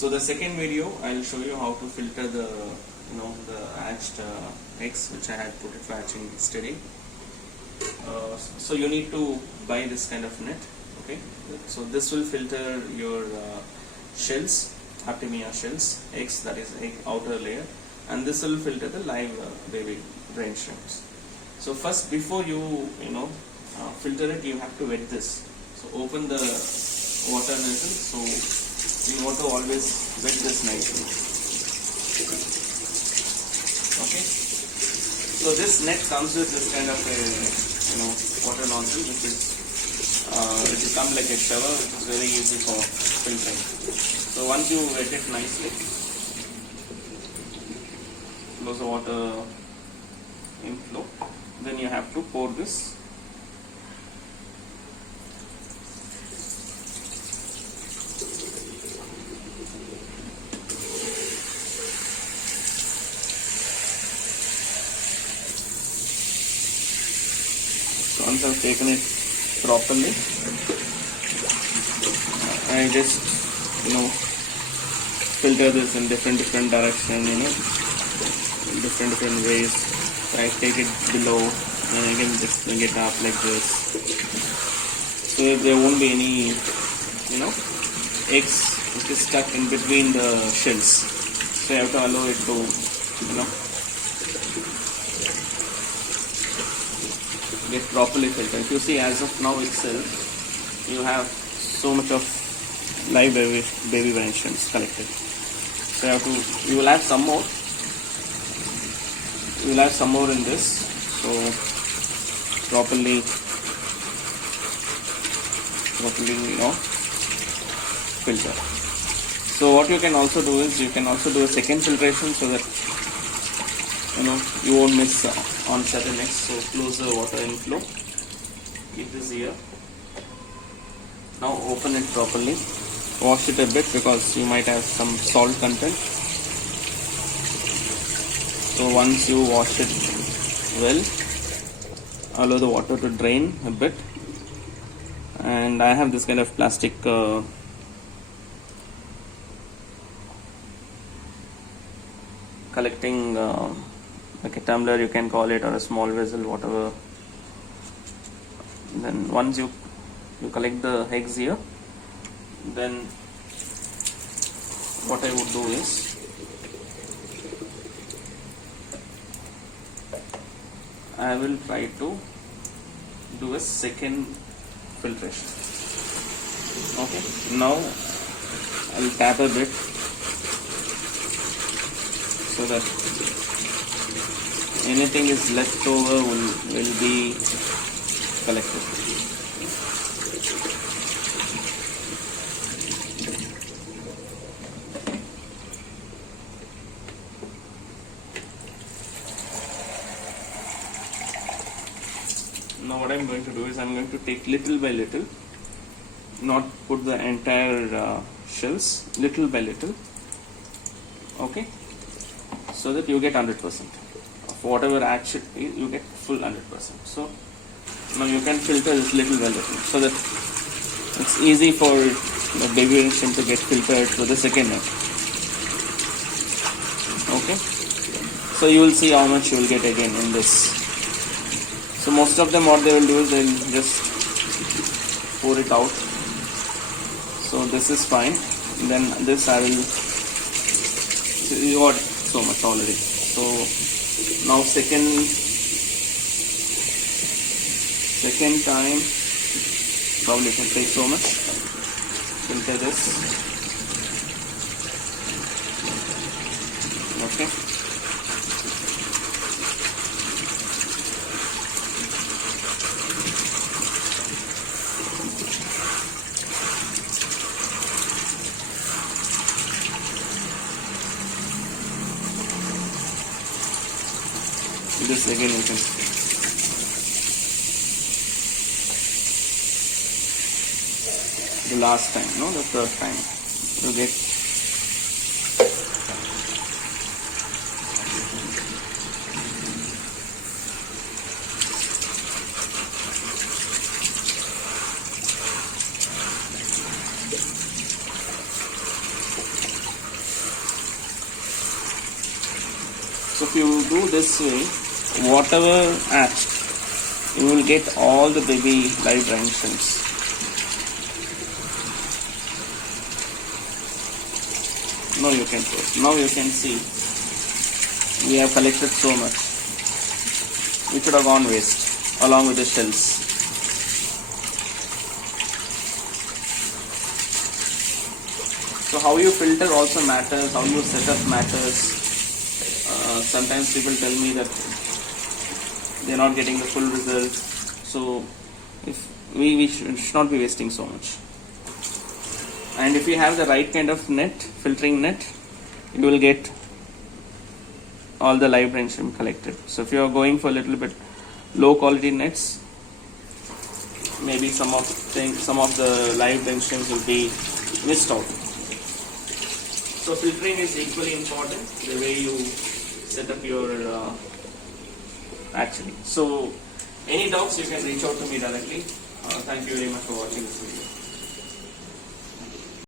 So the second video I'll show you how to filter the the hatched eggs which I had put it for hatching yesterday. So you need to buy this kind of net. Okay, so this will filter your shells, Artemia shells, eggs, that is egg outer layer, and this will filter the live baby brain shrimps. So first, before you filter it, you have to wet this. So open the water nozzle. So you want to always wet this nicely. Okay. So this net comes with this kind of a water nozzle, which will come like a shower. It's very easy for filtering. So once you wet it nicely, close the water inflow. Then you have to pour this. So once I've taken it properly, I just filter this in different direction, different ways. I take it below and I can just bring it up like this. So if there won't be any eggs which is stuck in between the shells. So you have to allow it to get properly filtered. If you see, as of now itself, you have so much of live baby brain shrimps collected. So you will add some more. You will add some more in this. So properly filter. So what you can also do is you can also do a second filtration so that you won't miss on certain eggs. So close the water inflow. Keep this here. Now open it properly. Wash it a bit because you might have some salt content. So once you wash it well, allow the water to drain a bit. And I have this kind of plastic collecting like a tumbler, you can call it, or a small vessel, whatever. Then once you collect the eggs here, then what I would do is I will try to do a second filtration. Okay, now I will tap a bit so that anything is left over will be collected. Now what I am going to do is I am going to take little by little, not put the entire shells, little by little, okay, so that you get 100% of whatever action you get full 100%. So now you can filter this little by little so that it's easy for the baby shrimp to get filtered to the second net. Okay, so you will see how much you will get again in this. So most of them, what they will do is they will just pour it out. So this is fine. Then this I will, you got so much already. So now second time, probably it can take so much. Filter this. Okay. This again you can the last time, the third time you get So if you do this way, whatever hatched, you will get all the baby live branchiums. Now you can put. Now you can see we have collected so much. It should have gone waste along with the shells. So how you filter also matters, how you set up matters. Sometimes people tell me that they are not getting the full result. So if we should not be wasting so much. And if you have the right kind of net, filtering net, you will get all the live branchium collected. So if you are going for a little bit low quality nets, maybe some of the live branchiums will be missed out. So filtering is equally important, the way you set up your actually. So any doubts, you can reach out to me directly. Thank you very much for watching this video.